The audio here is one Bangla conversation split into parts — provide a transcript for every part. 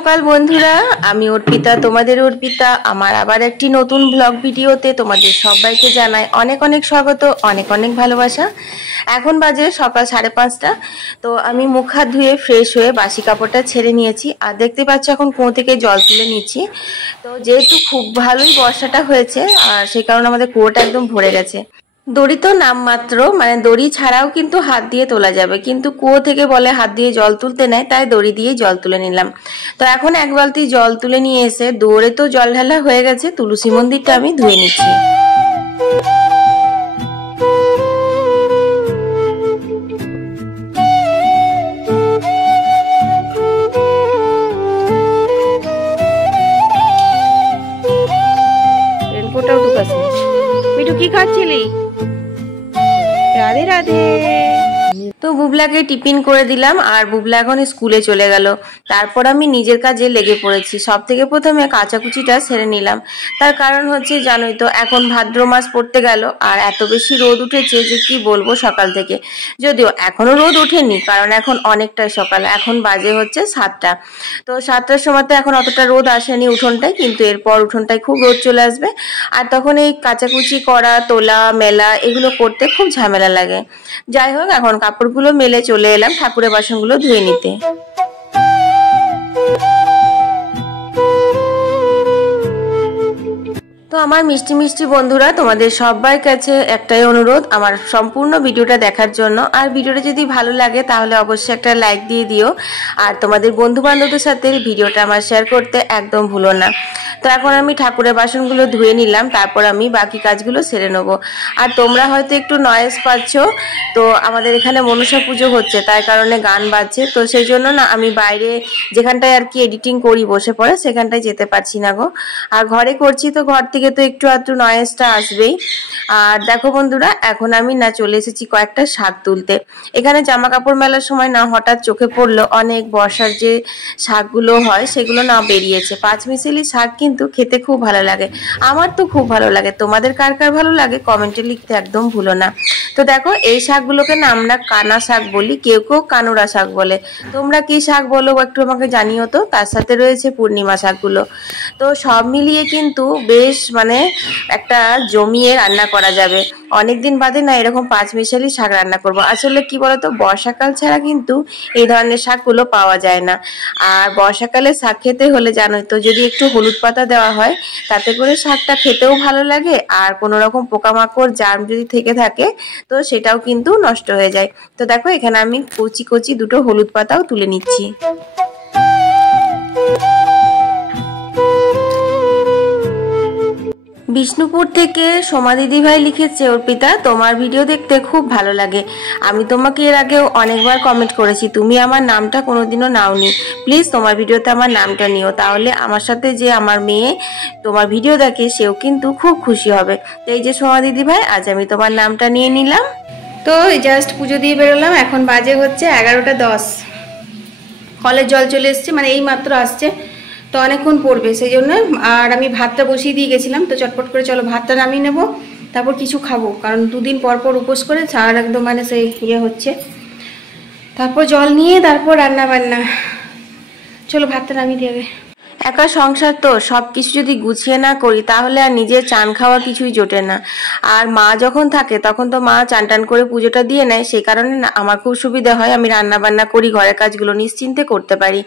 সকাল বন্ধুরা, আমি অর্পিতা, তোমাদের অর্পিতা আমার আবার একটি নতুন ব্লগ ভিডিওতে তোমাদের সবাইকে জানাই অনেক অনেক স্বাগত, অনেক অনেক ভালোবাসা। এখন বাজে সকাল 5:30। তো আমি মুখ হাত ধুয়ে ফ্রেশ হয়ে বাসি কাপড়টা ছেড়ে নিয়েছি, আর দেখতে পাচ্ছ এখন কুয়ো থেকে জল তুলে নিচ্ছি। তো যেহেতু খুব ভালোই বর্ষাটা হয়েছে, আর সেই কারণে আমাদের কুয়োটা একদম ভরে গেছে। দড়ি তো নামমাত্র, মানে দড়ি ছাড়াও কিন্তু হাত দিয়ে তোলা যাবে, কিন্তু কুয়ো থেকে বলে হাত দিয়ে জল তুলতে নেয়, তাই দড়ি দিয়ে জল তুলে নিলাম। তো এখন এক বালতি জল তুলে নিয়ে এসে দৌড়ে তো জল ঢালা হয়ে গেছে, তুলসী মন্দিরটা আমি ধুয়ে নিচ্ছি। রেনকোটটাও ঢুকাছি। মিঠু কি খাচ্ছিলি? রাধে রাধে। তো বুবলাকে টিফিন করে দিলাম, আর বুবলা এখন স্কুলে চলে গেল। তারপর আমি নিজের কাজে লেগে পড়েছি। সব থেকে প্রথমে কাচাকুচিটা সেরে নিলাম। তার কারণ হচ্ছে জানোই তো, এখন ভাদ্র মাস পড়তে গেল, আর এত বেশি রোদ উঠেছে যে কি বলবো সকাল থেকে। যদিও এখনো রোদ ওঠেনি, কারণ এখন অনেকটাই সকাল, এখন বাজে হচ্ছে 7টা। তো 7টার সময় তো এখন অতটা রোদ আসেনি উঠোনটায়, কিন্তু এরপর উঠোনটায় খুব রোদ চলে আসবে। আর তখন এই কাচাকুচি করা, তোলা, মেলা এগুলো করতে খুব ঝামেলা লাগে। যাই হোক, এখন কাপড়গুলো মেলে চলে এলাম ঠাকুরের বাসনগুলো ধুয়ে নিতে। তো আমার মিষ্টি মিষ্টি বন্ধুরা, তোমাদের সবার কাছে একটাই অনুরোধ, আমার সম্পূর্ণ ভিডিওটা দেখার জন্য। আর ভিডিওটা যদি ভালো লাগে তাহলে অবশ্যই একটা লাইক দিয়ে দিও, আর তোমাদের বন্ধু বান্ধবদের সাথে ভিডিওটা আমার শেয়ার করতে একদম ভুলো না। তো এখন আমি ঠাকুরের বাসনগুলো ধুয়ে নিলাম, তারপর আমি বাকি কাজগুলো সেরে নেবো। আর তোমরা হয়তো একটু নয়েজ পাচ্ছ, তো আমাদের এখানে মনসা পুজো হচ্ছে, তাই কারণে গান বাজছে। তো সেই জন্য না আমি বাইরে যেখানটায় আর কি এডিটিং করি বসে পড়ে, সেখানটায় যেতে পারছি না গো। আর ঘরে করছি, তো ঘর থেকে তো একটু আধটু নয়েজটা আসবেই। আর দেখো বন্ধুরা, এখন আমি না চলে এসেছি কয়েকটা শাক তুলতে। এখানে জামা কাপড় মেলার সময় না হঠাৎ চোখে পড়লো অনেক বর্ষার যে শাকগুলো হয় সেগুলো না বেরিয়েছে। পাঁচমিশালি শাক কিন্তু খেতে খুব ভালো লাগে, আমার তো খুব ভালো লাগে। তোমাদের কার কার ভালো লাগে কমেন্টে লিখতে একদম ভুলো না। তো দেখো, এই শাকগুলোকে না আমরা কানা শাক বলি, কেউ কেউ কানুরা শাক বলে। তোমরা কি শাক বলো একটু আমাকে জানিও তো। তার সাথে রয়েছে পূর্ণিমা শাকগুলো। তো সব মিলিয়ে কিন্তু বেশ মানে একটা জমিয়ে রান্না করা যাবে। অনেকদিন বাদে না এরকম পাঁচমিশালি শাক রান্না করব। আসলে কি বলতো, বর্ষাকাল ছাড়া কিন্তু এই ধরনের শাকগুলো পাওয়া যায় না। আর বর্ষাকালে শাক খেতে হলে জানোই তো, যদি একটু হলুদ পাতা দেওয়া হয় তাতে করে শাকটা খেতেও ভালো লাগে, আর কোনো রকম পোকামাকড় জার্ম যদি থেকে থাকে তো সেটাও কিন্তু নষ্ট হয়ে যায়। তো দেখো, এখানে আমি কচি কচি দুটো হলুদ পাতাও তুলে নিচ্ছি। বিষ্ণুপুর থেকে সোমা দিদি ভাই লিখেছে, অর্পিতা তোমার ভিডিও দেখতে খুব ভালো লাগে। আমি তোমাকে এর আগেও অনেকবার কমেন্ট করেছি, তুমি আমার নামটা কোনোদিনও নাওনি। প্লিজ তোমার ভিডিওতে আমার নামটা নিও, তাহলে আমার সাথে যে আমার মেয়ে তোমার ভিডিও দেখে সেও কিন্তু খুব খুশি হবে। তো এই যে সোমা দিদি ভাই, আজ আমি তোমার নামটা নিয়ে নিলাম। তো জাস্ট পুজো দিয়ে বেরোলাম, এখন বাজে হচ্ছে 11:10। কলের জল চলে এসছে, মানে এই মাত্র আসছে, তো অনেকক্ষণ পড়বে সেই জন্য। আর আমি ভাতটা বসিয়ে দিয়ে গেছিলাম, তো চটপট করে চলো ভাতটা নামিয়ে নেবো, তারপর কিছু খাবো, কারণ 2 দিন পর পর উপোস করে সারা একদম মানে সেই হচ্ছে। তারপর জল নিয়ে তারপর রান্না বান্না। চলো ভাতটা নামিয়ে দেবে। একা সংসার তো, সব কিছু যদি গুছিয়ে না করি তাহলে আর নিজের চান খাওয়া কিছুই জোটে না। আর মা যখন থাকে তখন তো মা চান টান করে পুজোটা দিয়ে নেয়, সেই কারণে না আমার খুব সুবিধা হয়, আমি রান্না বান্না করি, ঘরের কাজগুলো নিশ্চিন্তে করতে পারি।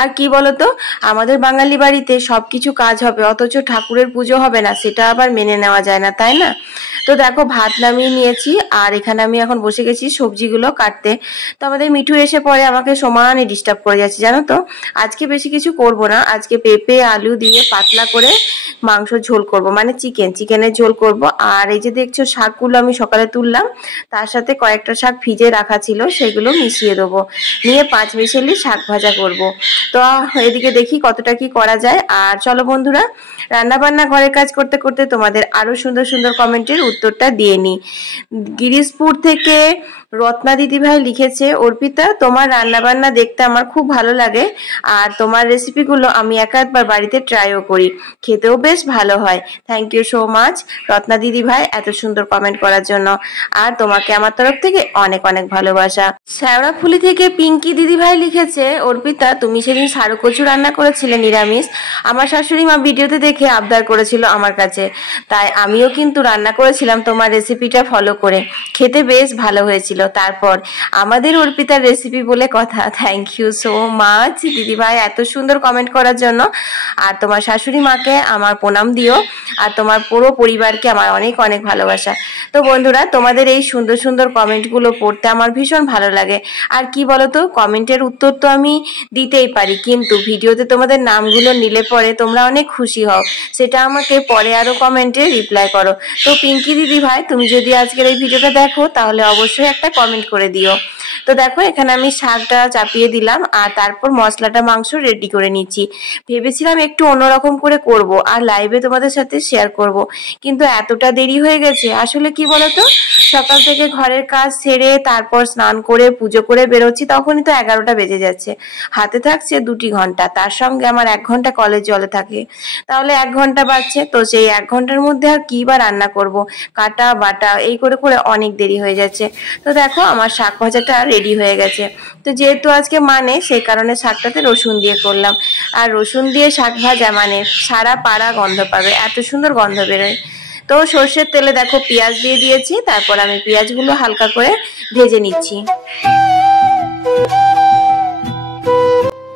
আর কি বলতো, আমাদের বাঙালি বাড়িতে সবকিছু কাজ হবে অথচ ঠাকুরের পুজো হবে না, সেটা আবার মেনে নেওয়া যায় না, তাই না? তো দেখো, ভাত নামিয়ে নিয়েছি, আর এখানে আমি এখন বসে গেছি সবজিগুলো কাটতে। তো আমাদের মিঠু এসে পরে আমাকে সমানে ডিস্টার্ব করে যাচ্ছে, জানো তো। আজকে বেশি কিছু করব না, আজকে পেঁপে আলু দিয়ে পাতলা করে মাংস ঝোল করব, মানে চিকেনের ঝোল করব। আর এই যে দেখছো শাকগুলো আমি সকালে তুললাম, তার সাথে কয়েকটা শাক ভিজে রাখা ছিল, সেগুলো মিশিয়ে দেবো, নিয়ে পাঁচমিশালি শাক ভাজা করব। তো এদিকে দেখি কতটা কি করা যায়। আর চলো বন্ধুরা, রান্না বান্না ঘরের কাজ করতে করতে তোমাদের আরো সুন্দর সুন্দর কমেন্টের উত্তরটা দিয়ে নি। গিরিশপুর থেকে রত্না দিদিভাই লিখেছে, অর্পিতা তোমার রান্নাবান্না দেখতে আমার খুব ভালো লাগে, আর তোমার রেসিপিগুলো আমি একবার বাড়িতে ট্রাইও করি, খেতেও বেশ ভালো হয়। Thank you so much Ratna দিদিভাই এত সুন্দর কমেন্ট করার জন্য, আর তোমাকে আমার তরফ থেকে অনেক অনেক ভালোবাসা। শ্যাওড়াফুলি থেকে পিঙ্কি দিদিভাই লিখেছে, অর্পিতা তুমি সেদিন সারু কচু রান্না করেছিলে নিরামিষ, আমার শাশুড়ি মা ভিডিওতে দেখে আবদার করেছিল আমার কাছে, তাই আমিও কিন্তু রান্না করেছিলাম তোমার রেসিপিটা ফলো করে, খেতে বেশ ভালো হয়েছিল। তারপর আমাদের অর্পিতার রেসিপি বলে কথা। থ্যাংক ইউ সো মাচ দিদিভাই এত সুন্দর কমেন্ট করার জন্য, আর তোমার শাশুড়ি মাকে আমার প্রণাম দিও, আর তোমার পুরো পরিবারকে আমার অনেক অনেক ভালোবাসা। তো বন্ধুরা, তোমাদের এই সুন্দর সুন্দর কমেন্টগুলো পড়তে আমার ভীষণ ভালো লাগে। আর কি বলতো, কমেন্টের উত্তর তো আমি দিতেই পারি, কিন্তু ভিডিওতে তোমাদের নামগুলো নিলে পরে তোমরা অনেক খুশি হও, সেটা আমাকে পরে আরো কমেন্টে রিপ্লাই করো। তো পিঙ্কি দিদি ভাই, তুমি যদি আজকের এই ভিডিওটা দেখো তাহলে অবশ্যই একটা কমেন্ট করে দিও। তো দেখো এখানে আমি শাকটা চাপিয়ে দিলাম, আর তারপর মশলাটা মাংস রেডি করে নিচ্ছি। ভেবেছিলাম একটু অন্যরকম করে করব আর লাইভে তোমাদের সাথে শেয়ার করব, কিন্তু এতটা দেরি হয়ে গেছে। আসলে কি বলতো, সকাল থেকে ঘরের কাজ সেরে তারপর স্নান করে পুজো করে বেরোচ্ছি, তখনই তো 11টা বেজে যাচ্ছে। হাতে থাকছে 2 ঘন্টা, তার সঙ্গে আমার 1 ঘন্টা কলেজ জলে থাকে, তাহলে 1 ঘন্টা বাজছে। তো সেই 1 ঘন্টার মধ্যে আর কি বা রান্না করব, কাটা বাটা এই করে করে অনেক দেরি হয়ে যাচ্ছে। তো দেখো আমার শাক ভাজাটা রেডি হয়ে গেছে। তো যেহেতু আজকে মানে, সেই কারণে শাকটাতে রসুন দিয়ে করলাম, আর রসুন দিয়ে শাক ভাজা মানে সারা পাড়া গন্ধ পাবে, এত সুন্দর গন্ধ বেরোয়। তো সর্ষের তেলে দেখো পেঁয়াজ দিয়ে দিয়েছি, তারপর আমি পেঁয়াজগুলো হালকা করে ভেজে নিচ্ছি।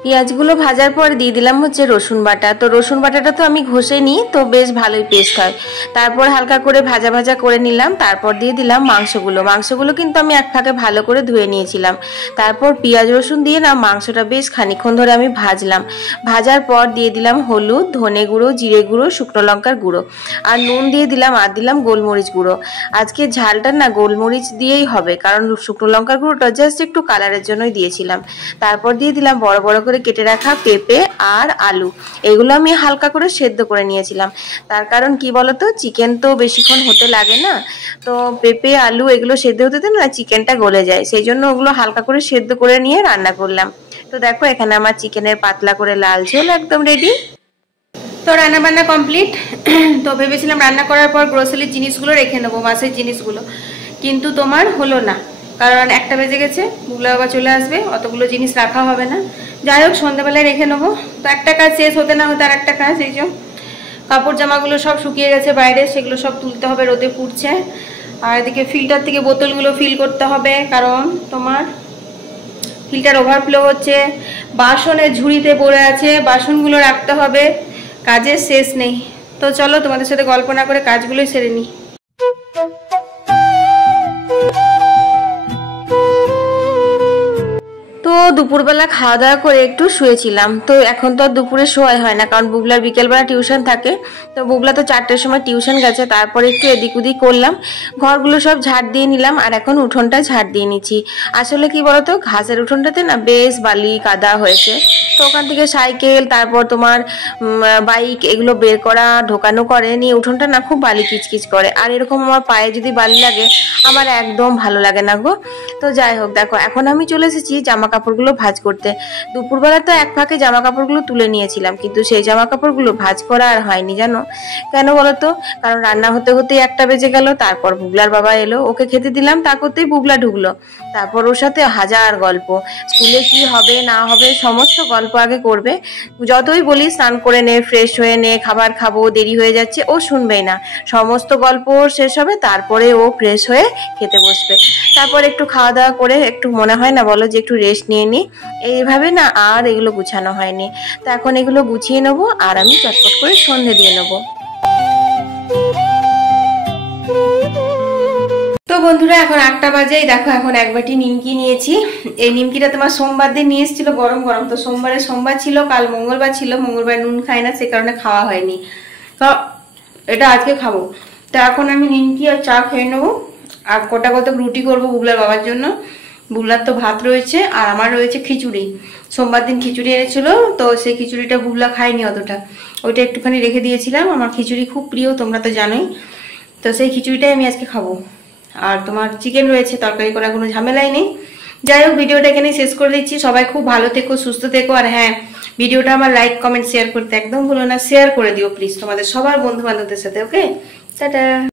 পেঁয়াজগুলো ভাজার পর দিয়ে দিলাম হচ্ছে রসুন বাটা। তো রসুন বাটাটা তো আমি ঘষে নিই, তো বেশ ভালোই পেস্ট হয়। তারপর হালকা করে ভাজা ভাজা করে নিলাম, তারপর দিয়ে দিলাম মাংসগুলো কিন্তু আমি এক ফাঁকে ভালো করে ধুয়ে নিয়েছিলাম। তারপর পেঁয়াজ রসুন দিয়ে না মাংসটা বেশ খানিকক্ষণ ধরে আমি ভাজলাম। ভাজার পর দিয়ে দিলাম হলুদ, ধনে গুঁড়ো, জিরে গুঁড়ো, শুকনো লঙ্কার গুঁড়ো, আর নুন দিয়ে দিলাম, আর দিলাম গোলমরিচ গুঁড়ো। আজকে ঝালটা না গোলমরিচ দিয়েই হবে, কারণ শুকনো লঙ্কার গুঁড়োটা জাস্ট একটু কালারের জন্যই দিয়েছিলাম। তারপর দিয়ে দিলাম বড় বড় করে কেটে রাখা পেঁপে আর আলু, এগুলো আমি হালকা করে সেদ্ধ করে নিয়েছিলাম। তার কারণ কি বলতো, চিকেন তো বেশিক্ষণ হতে লাগে না, তো পেঁপে আলু এগুলো সেদ্ধ হতে না চিকেনটা গলে যায়, সেই জন্য ওগুলো হালকা করে সেদ্ধ করে নিয়ে রান্না করলাম। তো দেখো এখানে আমার চিকেনের পাতলা করে লাল ঝোল একদম রেডি। তো রান্না বান্না কমপ্লিট। তো ভেবেছিলাম রান্না করার পর গ্রোসারির জিনিসগুলো রেখে নেবো, মাছের জিনিসগুলো, কিন্তু তোমার হলো না, কারণ 1টা বেজে গেছে, বুগলা বাবা চলে আসবে, অতগুলো জিনিস রাখা হবে না। যাই হোক সন্ধ্যাবেলায় রেখে নেবো। তো একটা কাজ শেষ হতে না হতে আর একটা কাজ, এই যে কাপড় জামাগুলো সব শুকিয়ে গেছে বাইরে, সেগুলো সব তুলতে হবে, রোদে পুড়ছে। আর এদিকে ফিল্টার থেকে বোতলগুলো ফিল করতে হবে, কারণ তোমার ফিল্টার ওভারফ্লো হচ্ছে। বাসনের ঝুড়িতে পড়ে আছে, বাসনগুলো রাখতে হবে, কাজের শেষ নেই। তো চলো তোমাদের সাথে গল্প না করে কাজগুলোই সেরে নিই। তো দুপুরবেলা খাওয়া দাওয়া করে একটু শুয়েছিলাম। তো এখন তো আর দুপুরে শোয়াই হয় না, কারণ বুবলার বিকেলবেলা টিউশন থাকে। তো বুবলা তো 4টের সময় টিউশন গেছে, তারপরে একটু এদিক ওদিক করলাম, ঘরগুলো সব ঝাড় দিয়ে নিলাম, আর এখন উঠোনটা ঝাড় দিয়ে নিচ্ছি। আসলে কি বলতো, ঘাসের উঠোনটাতে না বেশ বালি কাদা হয়েছে, তো ওখান থেকে সাইকেল তারপর তোমার বাইক এগুলো বের করা ঢোকানো করে নিয়ে উঠোনটা না খুব বালি কিচকিচ করে, আর এরকম আমার পায়ে যদি বালি লাগে আমার একদম ভালো লাগে না গো। তো যাই হোক, দেখো এখন আমি চলে এসেছি জামা কাপড়গুলো ভাঁজ করতে। দুপুরবেলা তো এক ফাঁকে জামা কাপড়গুলো তুলে নিয়েছিলাম, কিন্তু সেই জামা কাপড়গুলো ভাঁজ করা আর হয়নি, জানো কেন বলতো? কারণ রান্না হতে হতেই 1টা বেজে গেল, তারপর বুবলার বাবা এলো, ওকে খেতে দিলাম, তা করতেই বুবলা ঢুকলো, তারপর ওর সাথে হাজার গল্প, স্কুলে কি হবে না হবে সমস্ত গল্প আগে করবে। যতই বলি স্নান করে নে, ফ্রেশ হয়ে নে, খাবার খাবো, দেরি হয়ে যাচ্ছে, ও শুনবেই না। সমস্ত গল্প শেষ হবে, তারপরে ও ফ্রেশ হয়ে খেতে বসবে। তারপর একটু খাওয়া দাওয়া করে একটু মনে হয় না বলো যে একটু রেস্ট নিয়ে নি, এইভাবে না আর এগুলো গুছানো হয়নি। তো এখন এগুলো গুছিয়ে নেবো, আর আমি চটপট করে সন্ধে দিয়ে নেবো। তো বন্ধুরা এখন 8টা বাজে, দেখো এখন 1 বাটি নিমকি নিয়েছি। এই নিমকিটা তোমার সোমবার দিন নিয়ে এসেছিল গরম গরম, তো সোমবার ছিল, কাল মঙ্গলবার ছিল, মঙ্গলবার নুন খাই না, সে কারণে খাওয়া হয়নি, তো এটা আজকে খাবো। তো এখন আমি নিমকি আর চা খেয়ে নেবো, আর কটা রুটি করবো বুবলার বাবার জন্য। বুবলার তো ভাত রয়েছে, আর আমার রয়েছে খিচুড়ি। সোমবার দিন খিচুড়ি এনেছিল, তো সেই খিচুড়িটা বুবলা খায়নি অতটা, ওইটা একটুখানি রেখে দিয়েছিলাম। আমার খিচুড়ি খুব প্রিয়, তোমরা তো জানোই, তো সেই খিচুড়িটাই আমি আজকে খাবো। আর তোমার চিকেন রয়েছে, তরকারি করার কোনো ঝামেলাই নেই। যাই হোক, ভিডিওটা এখানেই শেষ করে দিচ্ছি। সবাই খুব ভালো থেকো, সুস্থ থেকো। আর হ্যাঁ, ভিডিওটা আমার লাইক কমেন্ট শেয়ার করতে একদম ভুলো না। শেয়ার করে দিও প্লিজ তোমাদের সবার বন্ধু বান্ধবদের সাথে। ওকে, টাটা।